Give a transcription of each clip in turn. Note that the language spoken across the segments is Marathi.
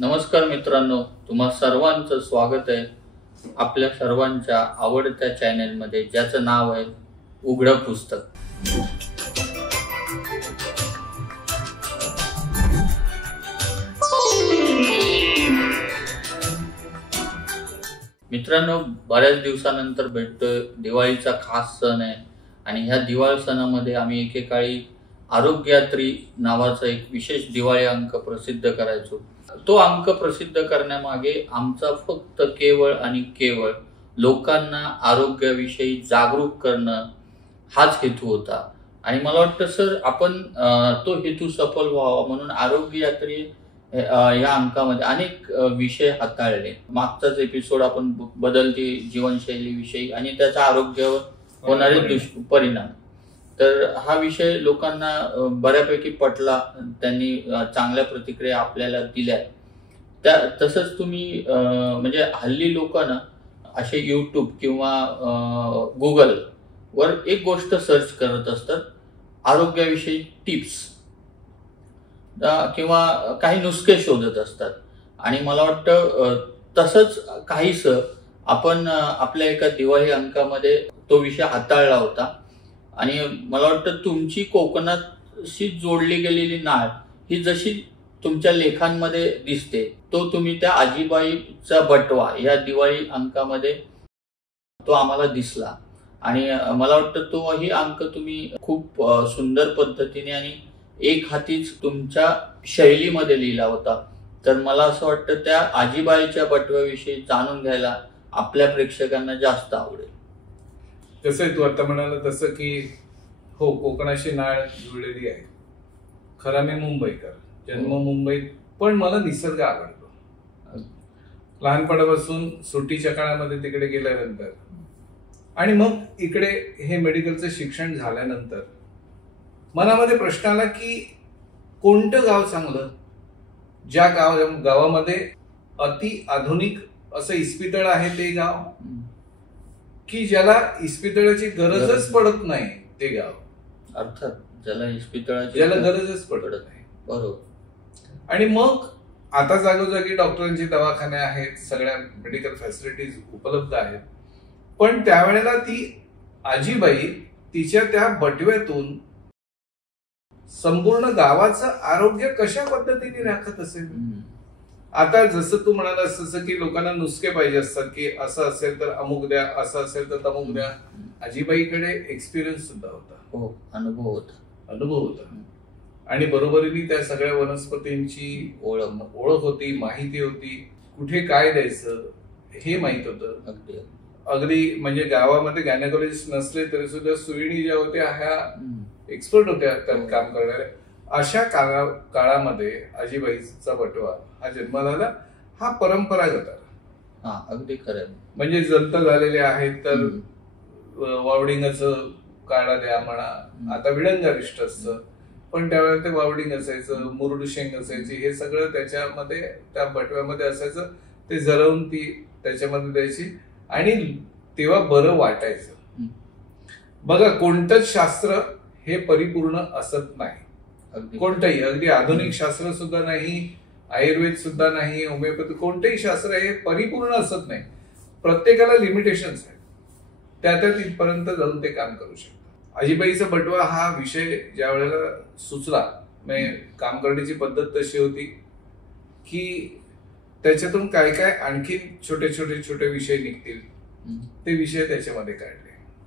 नमस्कार मित्रांनो, तुम्हा सर्वांचं स्वागत आहे आपल्या सर्वांच्या आवडत्या चॅनेलमध्ये, ज्याचं नाव आहे उघडं पुस्तक. मित्रांनो, बऱ्याच दिवसानंतर भेटतोय. दिवाळीचा खास सण आहे आणि ह्या दिवाळी सणामध्ये आम्ही एकेकाळी आरोग्यात्री नावाचा एक विशेष दिवाळी अंक प्रसिद्ध करायचो. तो अंक प्रसिद्ध करण्यामागे आमचा फक्त केवळ आणि केवळ लोकांना आरोग्याविषयी जागरूक करणं हाच हेतू होता. आणि मला वाटतं सर, आपण तो हेतू सफल व्हावा म्हणून आरोग्य यात्री या अंकामध्ये अनेक विषय हाताळले. मागचाच एपिसोड आपण बदलती जीवनशैली विषयी आणि त्याच्या आरोग्यावर होणारे दुष्परिणाम, तर हा विषय लोकांना बऱ्यापैकी पटला. त्यांनी चांगल्या प्रतिक्रिया आपल्याला दिल्या. तसंच तुम्ही म्हणजे हल्ली लोकांना असे यूट्यूब किंवा गुगल वर एक गोष्ट सर्च करत असतात, आरोग्याविषयी टिप्स किंवा काही नुस्खे शोधत असतात. आणि मला वाटतं तसंच काहीसं आपण आपल्या एका दिवाळी अंकामध्ये तो विषय हाताळला होता. आणि मला वाटतं तुमची कोकणाशी जोडली गेलेली नाळ ही जशी तुमच्या लेखांमध्ये दिसते, तो तुम्ही त्या आजीबाईचा बटवा या दिवाळी अंकामध्ये तो आम्हाला दिसला. आणि मला वाटतं तोही अंक तुम्ही खूप सुंदर पद्धतीने आणि एक हातीच तुमच्या शैलीमध्ये लिहिला होता. तर मला असं वाटतं त्या आजीबाईच्या बटव्याविषयी जाणून घ्यायला आपल्या प्रेक्षकांना जास्त आवडेल. जसं तू आता म्हणाला तसं की हो, कोकणाशी नाळ जुळलेली आहे. खरा मी मुंबईकर, जन्म मुंबईत, पण मला निसर्ग आवडतो. लहानपणापासून सुट्टीच्या काळामध्ये तिकडे गेल्यानंतर आणि मग इकडे हे मेडिकलचं शिक्षण झाल्यानंतर मनामध्ये प्रश्न आला की कोणतं गाव चांगलं, ज्या गावामध्ये अति आधुनिक असं इस्पितळ आहे ते गाव, की ज्याला इस्पितळाची गरजच पडत नाही ते गाव. अर्थात ज्याला इस्पितळाची गरजच पडत नाही. बरोबर. आणि मग आता जागोजागी डॉक्टरांचे दवाखाने आहेत, सगळ्या मेडिकल फॅसिलिटीज उपलब्ध आहेत. पण त्यावेळेला ती आजीबाई तिच्या त्या बटव्यातून संपूर्ण गावाचं आरोग्य कशा पद्धतीने राखत असेल. आता जसं तू म्हणालास तसं की लोकांना नुसके पाहिजे असतात की असं असेल तर अमुक द्या, असं असेल तर तमुक द्या. आजीबाईकडे एक्सपिरियन्स सुद्धा होता. हो, अनुभव होता. आणि बरोबरीने त्या सगळ्या वनस्पतींची ओळख होती, माहिती होती, कुठे काय द्यायचं हे माहित होतं. अगदी म्हणजे गावामध्ये गायनेकॉलॉजिस्ट नसले तरी सुद्धा सुईणी ज्या होत्या ह्या एक्सपर्ट होत्या त्यात काम करणाऱ्या. अशा काळामध्ये आजीबाईचा बटवा हा जन्माला आला. हा परंपरागत आला. अगदी खरं. म्हणजे जंत झालेले आहेत तर वावडिंगाचं काढा द्या म्हणा. आता विडंगारिष्ट असतं, पण त्यावेळेला ते वावडिंग असायचं, मुरुड शेंग असायची, हे सगळं त्याच्यामध्ये त्या बटव्यामध्ये असायचं. ते जरवून ती त्याच्यामध्ये द्यायची आणि तेव्हा बरं वाटायचं. बघा, कोणतंच शास्त्र हे परिपूर्ण असत नाही. कोणतंही, अगदी आधुनिक शास्त्र सुद्धा नाही, आयुर्वेद सुद्धा नाही, होमिओपॅथी, कोणतेही शास्त्र हे परिपूर्ण असत नाही. प्रत्येकाला लिमिटेशन्स आहेत. त्या तिथपर्यंत जाऊन ते काम करू शकतात. आजीबाईचा बटवा हा विषय ज्या वेळेला सुचला, म्हणजे काम करण्याची पद्धत तशी होती की त्याच्यातून काय काय आणखी छोटे विषय निघतील ते विषय त्याच्यामध्ये काढले.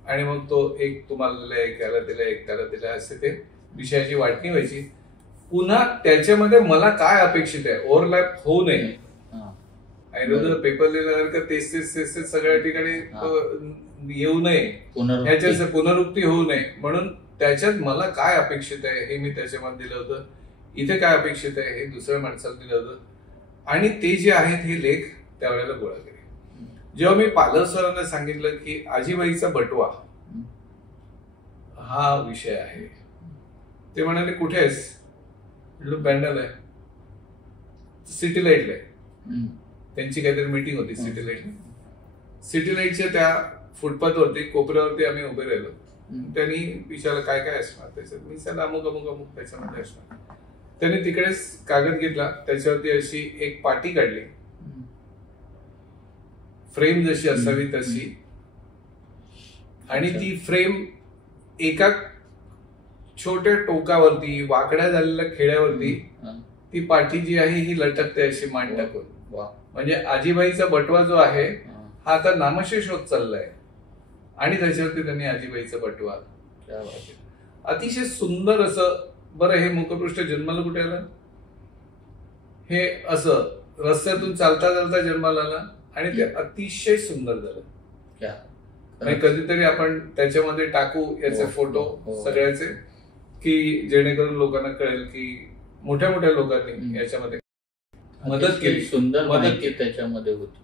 आणि मग तो एक तुम्हाला दिला, एक त्याला दिला, एक त्याला दिला, असे ते विषयाची वाटणी व्हायची. पुन्हा त्याच्यामध्ये मला काय अपेक्षित आहे, ओव्हरलॅप होऊ नये. आयुर्वेद पेपर लिहिल्यानंतर तेच सगळ्या ठिकाणी येऊ नये, ह्याच्या पुनरुक्ती होऊ नये, म्हणून त्याच्यात मला काय अपेक्षित आहे हे मी त्याच्यामध्ये दिलं होतं. इथे काय अपेक्षित आहे हे दुसऱ्या माणसाला दिलं होतं. आणि ते जे आहेत हे लेख त्यावेळेला गोळा केले. जेव्हा मी पालव सरांना सांगितलं की आजीबाईचा बटवा हा विषय आहे, ते म्हणाले कुठे आहेस? म्हटलं बँडल आहे. सिटी लाईटला आहे. त्यांची काहीतरी मीटिंग होती सिटी लाईटच्या त्या फुटपाथवरती कोपऱ्यावरती आम्ही उभे राहिलो. त्यांनी विचारलं काय काय असणार त्याच्यात. मी सांगितलं अमुक त्याच्यामध्ये असणार. त्याने तिकडेच कागद घेतला, त्याच्यावरती अशी एक पाटी काढली, फ्रेम जशी असावी तशी, आणि ती फ्रेम एका छोट्या टोकावरती वाकड्या झालेल्या खेड्यावरती ती पाठी जी आहे ही लटकते अशी मान टाकून. म्हणजे आजीबाईचा बटवा जो आहे हा आता नामशेष होत चाललाय, आणि त्याच्यावरती त्यांनी आजीबाईचा बटवा. अतिशय सुंदर असं. बरं, हे मुखपृष्ठ जन्माला कुठे आलं? हे असं रस्त्यातून चालता चालता जन्माला आलं, आणि ते अतिशय सुंदर झालं. म्हणजे कधीतरी आपण त्याच्यामध्ये टाकू याचे फोटो सगळ्याचे, की जेणेकरून लोकांना कळेल की मोठ्या मोठ्या लोकांनी याच्यामध्ये मदत केली. सुंदर माहिती त्याच्यामध्ये होती.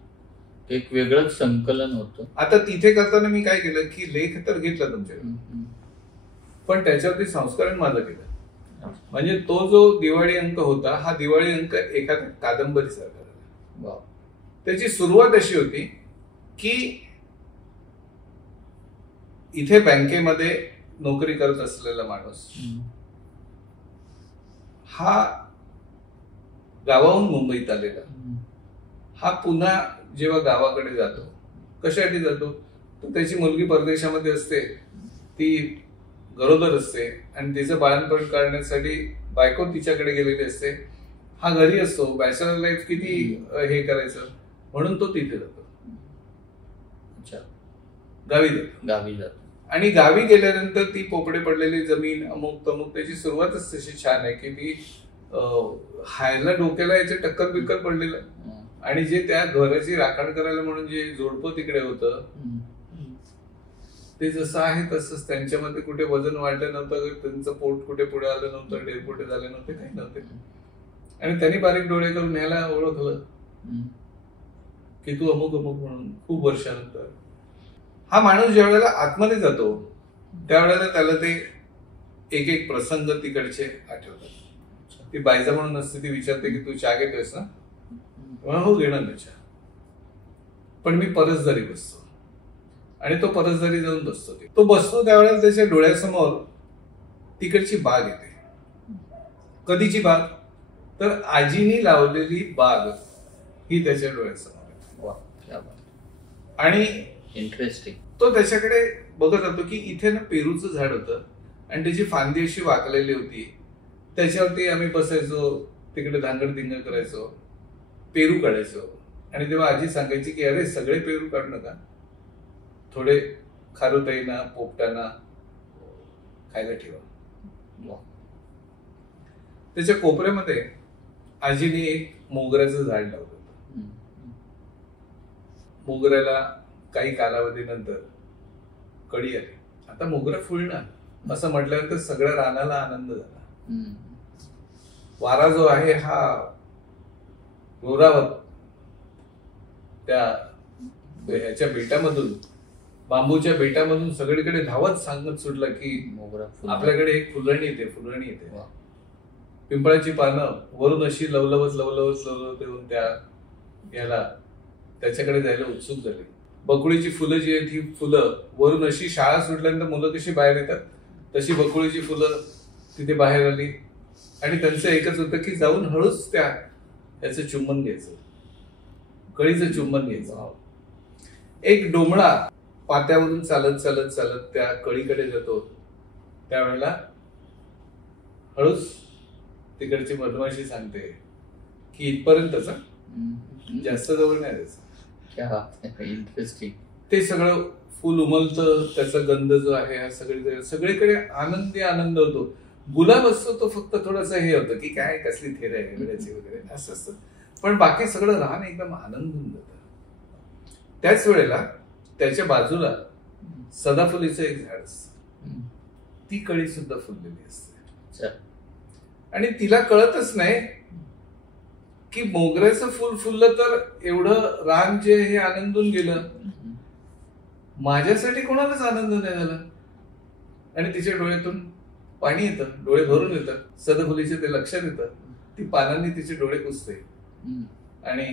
ते एक वेगळंच संकलन होतं. आता तिथे करताना मी काय केलं की लेख तर घेतला तुमच्याकडे, पण त्याच्यावरती संस्करण माझं केलं. म्हणजे तो जो दिवाळी अंक होता हा दिवाळी अंक एखाद्या कादंबरीसारखा झाला. त्याची सुरुवात अशी होती की इथे बँकेमध्ये नोकरी करत असलेला माणूस हा गावाहून मुंबईत आलेला, हा पुन्हा जेव्हा गावाकडे जातो, कशासाठी जातो? तर त्याची मुलगी परदेशामध्ये असते, ती गरोदर असते, आणि तिचं बाळंतपण करण्यासाठी बायको तिच्याकडे गेलेली असते. हा घरी असतो, बॅचलर लाईफ किती हे करायचं, म्हणून तो तिथे जातो, गावी जातो. आणि गावी गेल्यानंतर ती पोपडे पडलेली जमीन, अमुक तमुक, त्याची सुरुवातच तशी छान आहे की ती हायला डोक्याला याचे टक्कर बिक्कर पडलेलं, आणि जे त्या घराची राखण करायला म्हणून जे जोडपं तिकडे होतं ते जसं आहे तसंच. त्यांच्यामध्ये कुठे वजन वाढलं नव्हतं, त्यांचं पोट कुठे पुढे आलं नव्हतं, डेरपोटे झाले नव्हते, काही नव्हते. आणि त्यांनी बारीक डोळे करून ह्याला ओळखलं की तू अमुक अमुक म्हणून. खूप वर्षानंतर हा माणूस ज्या वेळेला आतमध्ये जातो त्यावेळेला त्याला ते एक एक प्रसंग तिकडचे आठवतात. ती बायजा म्हणून असते, ती विचारते की तू चहा घेतोयस ना? हो, घेणार ना चहा, पण मी परसदारी बसतो. आणि तो परसदारी जाऊन बसतो. तो बसतो त्यावेळेला त्याच्या डोळ्यासमोर तिकडची बाग येते. कधीची बाग? तर आजीनी लावलेली बाग ही त्याच्या डोळ्यासमोर. आणि इंटरेस्टिंग. तो त्याच्याकडे बघत होतो की इथे ना पेरूचं झाड होतं, आणि त्याची फांदी अशी वाकलेली होती. त्याच्यावरती आम्ही बसायचो, तिकडे धांगड करायचो, पेरू काढायचो. आणि तेव्हा आजी सांगायची की अरे सगळे पेरू काढू नका, थोडे खारुताईना पोपटांना खायला ठेवा. त्याच्या कोपऱ्यामध्ये आजीने एक मोगऱ्याचं झाड लावलं होतं. मोगऱ्याला काही कालावधीनंतर कळी आली. आता मोगरा फुलणार असं म्हटल्यानंतर सगळ्या रानाला आनंद झाला. वारा जो आहे हा गोरावत त्या ह्याच्या बेटामधून, बांबूच्या बेटामधून सगळीकडे धावत सांगत सुटला की आपल्याकडे एक फुलणी येते. पिंपळाची पानं वरून अशी लवलवत येऊन त्या याला त्याच्याकडे जायला उत्सुक झाली. बकुळीची फुलं जी आहेत ही फुलं वरून अशी, शाळा सुटल्यानंतर मुलं कशी बाहेर येतात तशी बकुळीची फुलं तिथे बाहेर आली. आणि त्यांचं एकच होतं की जाऊन हळूच त्या याचं चुंबन घ्यायचं, कळीचं चुंबन घ्यायचं. एक डोमळा पात्यावरून चालत चालत चालत त्या कळीकडे जातो, त्यावेळेला हळूच तिकडची मधमाशी सांगते की इथपर्यंतच, जास्त जवळ नाही जायचं. इंटरेस्टिंग. ते सगळं फुल उमलतं, त्याचा गंध जो आहे हा सगळीकडे आनंद होतो. गुलाब असतो तो फक्त थोडासा हे होतं की काय कसली थेर आहे वगैरे असं असतं, पण बाकी सगळं रान एकदम आनंद होऊन जातं. त्याच वेळेला त्याच्या बाजूला सदाफुलीचं एक झाड असतं, ती कळी सुद्धा फुललेली असते. आणि तिला कळतच नाही की मोगऱ्याचं फुल फुललं तर एवढं रान जे हे आनंदून गेलं, माझ्यासाठी कोणालाच आनंद नाही झाला. आणि तिच्या डोळ्यातून पाणी येतं, डोळे भरून येतात. सदाफुलीचे ते लक्षात येतं. ती पानांनी तिचे डोळे पुसते आणि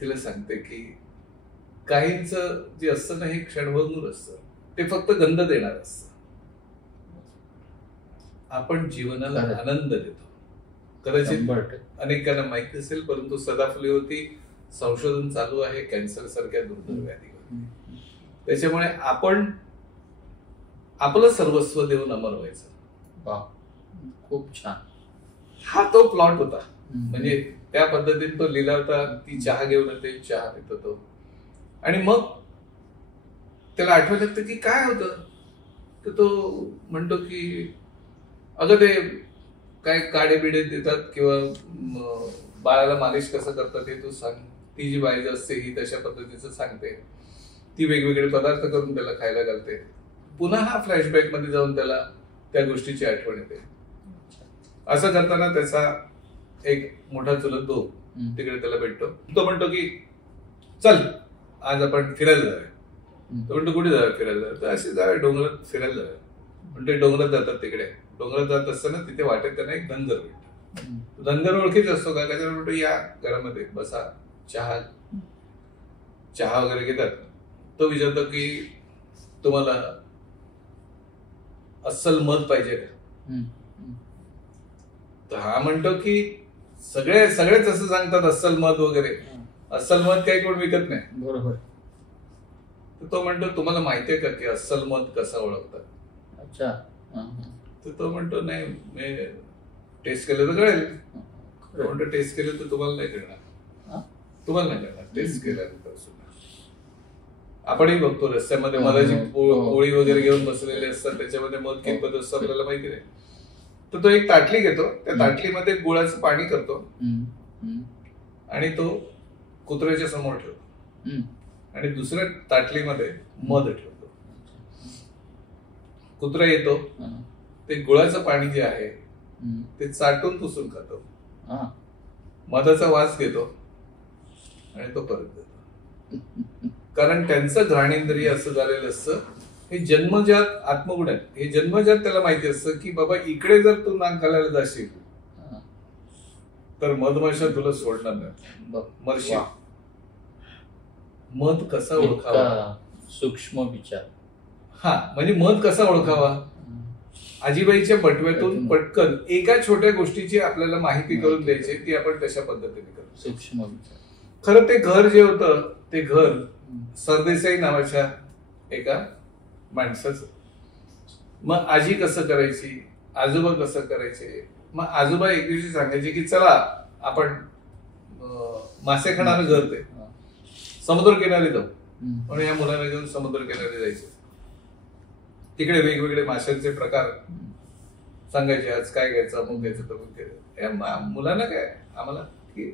तिला सांगते की काहींचं जे असतं ना हे क्षणभंगूर असतं, ते फक्त गंध देणार असतं. आपण जीवनाला आनंद देतो, कदाचित 100%. अनेकांना माहित नसेल, परंतु सदाफुलीवरती संशोधन चालू आहे कॅन्सर सारख्या दुर्धर व्याधीवर. त्याच्यामुळे आपण आपलं सर्वस्व देऊन अमर व्हायचं. वा, खूप छान. हा तो प्लॉट होता. म्हणजे त्या पद्धतीने तो लिहिला होता. ती चहा घेऊन येते, चहा पितो तो, आणि मग त्याला आठवत लागतं की काय होतं. तर तो म्हणतो की अगं ते काय काडे बिडे देतात किंवा बाळाला मालिश कसं करतात हे तू सांग. ती जी बाई असते ही तशा पद्धतीचं सांगते. ती वेगवेगळे पदार्थ करून त्याला खायला घालते. पुन्हा हा फ्लॅशबॅक मध्ये जाऊन त्याला त्या गोष्टीची आठवण येते. असं करताना त्याचा एक मोठा चुलत भाऊ तिकडे त्याला भेटतो. तो म्हणतो की चल आज आपण फिरायला जाऊया. तो म्हणतो कुठे जाऊया फिरायला जाऊया. तर असे जाऊया डोंगरात फिरायला जाऊया. म्हणतो डोंगरात जातात. तिकडे डोंगरात जात असताना तिथे वाटेत त्यांना एक धनगर भेटतो. धनगर ओळखीच असतो का. त्याच्यावर म्हणतो या घरामध्ये बसा, चहा वगैरे घेतात. तो विचारतो की तुम्हाला अस्सल मध पाहिजे का. तर हा म्हणतो की सगळेच असं सांगतात अस्सल मध वगैरे. अस्सल मध काही कोण विकत नाही. बरोबर. तर तो म्हणतो तुम्हाला माहितीये का की अस्सल मध कसा ओळखतात. अच्छा. तर तो म्हणतो नाही मी टेस्ट केलं तर कळेल. म्हणतो टेस्ट केलं तर तुम्हाला नाही कळणार. तुम्हाला नाही कळणार टेस्ट केल्यानंतर सुद्धा. आपणही बघतो रस्त्यामध्ये मधाची पोळी वगैरे घेऊन बसलेले असतात. त्याच्यामध्ये मध किंपत असतं आपल्याला माहिती नाही. तर तो एक ताटली घेतो. त्या ताटलीमध्ये गुळाचं पाणी करतो आणि तो कुत्र्याच्या समोर ठेवतो. आणि दुसऱ्या ताटलीमध्ये मध ठेवतो. कुत्रा येतो. ते गुळाचं पाणी जे आहे ते चाटून पुसून खातो. मधाचा वास घेतो आणि तो परत देतो. कारण त्यांचं घ्राणेंद्रिय असं झालेलं असतं. हे जन्मजात आत्मगुण आहेत. हे जन्मजात त्याला माहिती असतं की बाबा इकडे जर तू नाक घालायला जाशील तर मधमाशा तुला सोडणार नाही, मरशील. मध कसा ओळखावा. सूक्ष्म विचार. हा म्हणजे मध कसा ओळखावा. आजीबाईच्या बटव्यातून पटकन एका छोट्या गोष्टीची आपल्याला माहिती करून द्यायची. ती आपण तशा पद्धतीने करतो. सूक्ष्म विचार. खरं ते घर जे होतं ते घर सरदेसाई नावाच्या एका माणसाचं. मग आजी कसं करायची, आजोबा कसं करायचे. मग आजोबा एक दिवशी सांगायचे की चला आपण मासे खाणारं घर ते समुद्र किनारी जाऊ. म्हणून या मुलांना घेऊन समुद्र किनारी जायचे. तिकडे वेगवेगळे माशांचे प्रकार सांगायचे. आज काय घ्यायचं, अमुक घ्यायचं, तमुक घ्यायचं. मुलांना काय आम्हाला की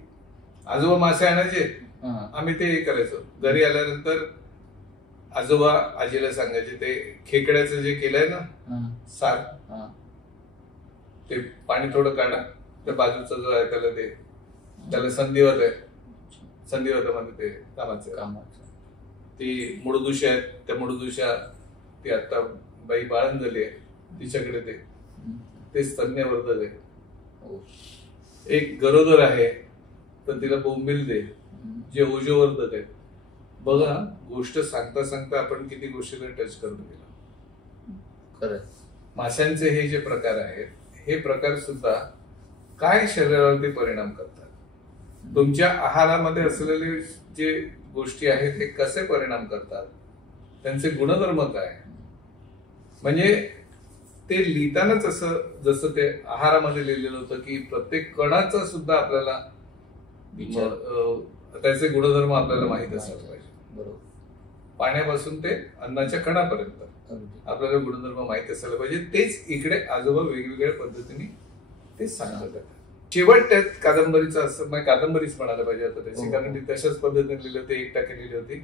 आजोबा मासे आणायचे, आम्ही ते करायचो. घरी आल्यानंतर आजोबा आजीला सांगायचे ते खेकड्याचं जे केलंय ना सार, ते पाणी थोडं काढा. त्या बाजूचा जो आहे त्याला संधिवात आहे. संधिवातामध्ये ते कामाचं ती मुडदुशी आहेत. त्या मुडदुशा ती आता बाई बाळण झाली आहे तिच्याकडे ते स्तन्यवर्धक आहे. एक गरोदर आहे तर तिला बोंबील दे जे ओजोवर्धक आहे. बघा गोष्ट सांगता सांगता आपण किती गोष्टीला टच करून गेलो. खरं. माशांचे हे जे प्रकार आहेत हे प्रकार सुद्धा काय शरीरावरती परिणाम करतात. तुमच्या आहारामध्ये असलेले जे गोष्टी आहेत हे कसे परिणाम करतात, त्यांचे गुणधर्म काय. म्हणजे ते लिहितानाच असं जसं ते आहारामध्ये लिहिलेलं होतं की प्रत्येक कणाचा सुद्धा आपल्याला त्याचे गुणधर्म आपल्याला माहित असायला पाहिजे. बरोबर. पाण्यापासून ते अन्नाच्या कणापर्यंत आपल्याला गुणधर्म माहित असायला पाहिजे. तेच इकडे आजोबा वेगवेगळ्या पद्धतीने ते सांगत आहेत. शेवट त्यात कादंबरीचं असं कादंबरीच म्हणायला पाहिजे आता त्याची, कारण ती तशाच पद्धतीने लिहिली होती. 1% लिहिली होती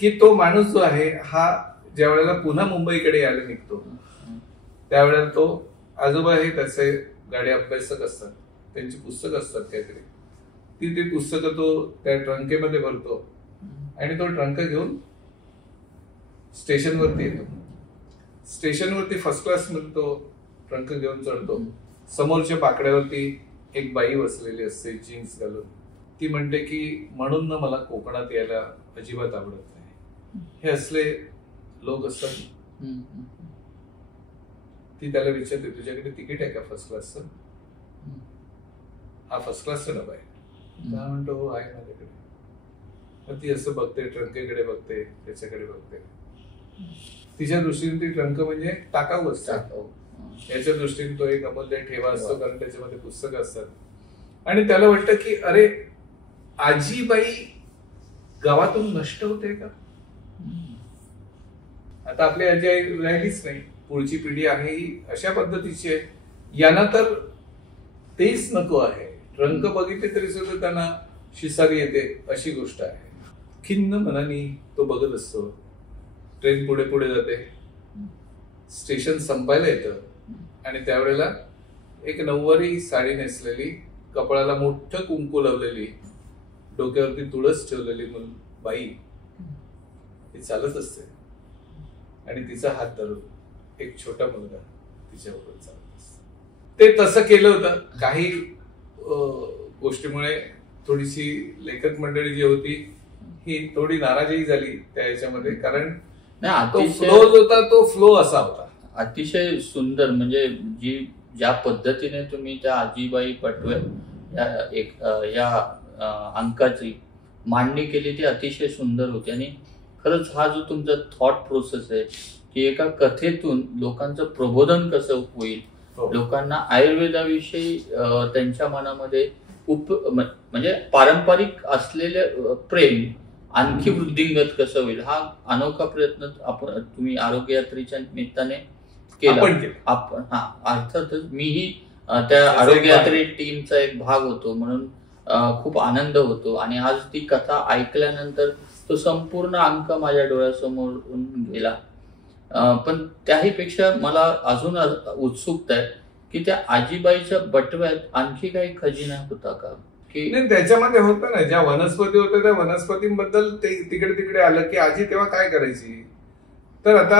की तो माणूस जो आहे हा ज्या वेळेला पुन्हा मुंबईकडे यायला निघतो त्यावेळेला तो आजोबा हे त्याचे गाडी अभ्यासक असतात. त्यांची पुस्तकं असतात काहीतरी. ती पुस्तकं तो त्या ट्रंकेमध्ये भरतो आणि तो ट्रंक घेऊन स्टेशनवरती येतो. स्टेशनवरती फर्स्ट क्लास मध्ये तो ट्रंक घेऊन चढतो. समोरच्या पाकड्यावरती एक बाई बसलेली असते जीन्स घालून. ती म्हणते की म्हणून ना मला कोकणात यायला अजिबात आवडत नाही. हे असले लोक असतात. ती त्याला विचारते तुझ्याकडे तिकीट आहे का फर्स्ट क्लासचं. हा फर्स्ट क्लासचा डबा आहे. तर म्हणतो हो आहे माझ्याकडे. मग ती असं बघते, ट्रंकेकडे बघते, त्याच्याकडे बघते. तिच्या दृष्टीने ती ट्रंक म्हणजे टाकाऊ असतं, याच्या दृष्टीने तो एक अमूल्य ठेवा असतो, कारण त्याच्यामध्ये पुस्तकं असतात. आणि त्याला वाटतं की अरे आजीबाई गावातून नष्ट होते का? आता आपली आजी आई राहिलीच नाही, पुढची पिढी आहे ही अशा पद्धतीची आहे. यांना तर तेच नको आहे. ट्रंक बघितले तरी सुद्धा त्यांना शिसारी येते अशी गोष्ट आहे. खिन्न मनाने तो बघत असतो. ट्रेन पुढे पुढे जाते, स्टेशन संपायला येतं आणि त्यावेळेला एक नऊवारी साडी नेसलेली, कपाळाला मोठं कुंकू लावलेली, डोक्यावरती तुळस ठेवलेली बाई ती चालत असते आणि तिचा हात धरून एक छोटा मुलगा तिच्याबरोबर चालत असतो. ते तसं केलं होतं. काही गोष्टीमुळे थोडीशी लेखक मंडळी जी होती ही थोडी नाराजही झाली त्या याच्यामध्ये, कारण तो फ्लो होता तो फ्लो असा होता. अतिशय सुंदर, म्हणजे ज्या पद्धतीने तुम्ही त्या आजीबाई पटवे या अंकाची मांडणी केली ती अतिशय सुंदर होती. आणि खरंच हा जो तुमचा थॉट प्रोसेस आहे की एका कथेतून लोकांचं प्रबोधन कसं होईल, लोकांना आयुर्वेदाविषयी त्यांच्या मनामध्ये म्हणजे पारंपरिक असलेले प्रेम आणखी वृद्धिंगत कसं होईल, हा अनोखा प्रयत्न तुम्ही आरोग्य यात्रेच्या निमित्ताने केला. आपण अर्थातच मीही त्या आरोग्य यात्रे टीमचा एक भाग होतो, म्हणून खूप आनंद होतो. आणि आज ती कथा ऐकल्यानंतर तो संपूर्ण अंक माझ्या डोळ्यासमोरून गेला. पण त्याही पेक्षा मला अजून उत्सुकता आहे की त्या आजीबाईच्या बटव्यात आणखी काही खजिना होता का? की त्याच्यामध्ये होतं ना, ज्या वनस्पती होत्या त्या वनस्पतींबद्दल ते तिकडे तिकडे आलं की आजी तेव्हा काय करायची. तर आता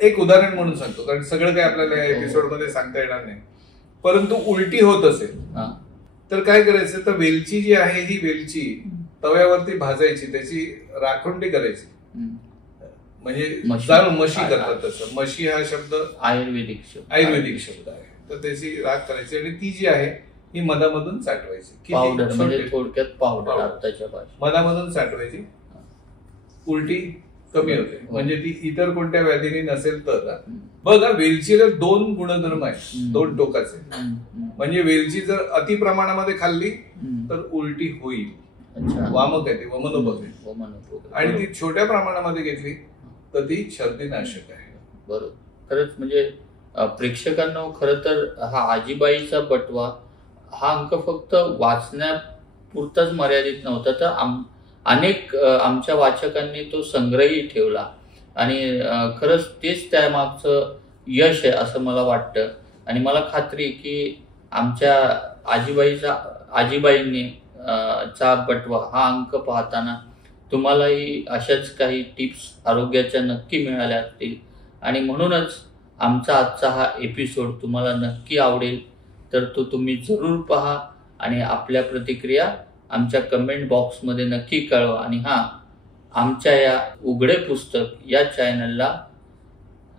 एक उदाहरण म्हणून सांगतो, कारण सगळं काही आपल्याला या एपिसोड मध्ये सांगता येणार नाही, परंतु उलटी होत असेल तर काय करायचं, तर वेलची जी आहे ही वेलची तव्यावरती भाजायची, त्याची राखुंडी करायची, म्हणजे मशी करतात तसं. मशी हा शब्द आयुर्वेदिक शब्द आहे. तर त्याची राख करायची आणि ती जी आहे ही मधामधून साठवायची. पावडर म्हणजे थोडक्यात पावडर आताच्या भाषेत. मधामधून साठवायची, उलटी कमी होते. म्हणजे ती इतर कोणत्या व्याधीने नसेल तर. बघा, वेलचीला 2 गुणधर्म आहेत, 2 टोकाचे. म्हणजे वेलची जर अति प्रमाणामध्ये खाल्ली तर उलटी होईल, वामक आहे ती, वमनोपक आहे. आणि ती छोट्या प्रमाणामध्ये घेतली तर ती छर्दीनाशक आहे. बरोबर. खरंच म्हणजे प्रेक्षकांना खरं तर हा आजीबाईचा बटवा हा अंक फक्त वाचण्यापुरताच मर्यादित नव्हता, तर अनेक आमच्या वाचकांनी तो संग्रही ठेवला. आणि खरंच तेच त्यामागचं यश आहे असं मला वाटतं. आणि मला खात्री आहे की आमच्या आजीबाईंनी चा बटवा हा अंक पाहताना तुम्हालाही अशाच काही टिप्स आरोग्याच्या नक्की मिळाल्या असतील. आणि म्हणूनच आमचा आजचा हा एपिसोड तुम्हाला नक्की आवडेल, तर तो तुम्ही जरूर पहा आणि आपल्या प्रतिक्रिया आमच्या कमेंट बॉक्समध्ये नक्की कळवा. आणि आमच्या या उघडे पुस्तक या चॅनलला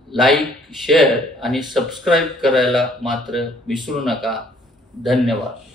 लाईक, शेअर आणि सबस्क्राईब करायला मात्र विसरू नका. धन्यवाद.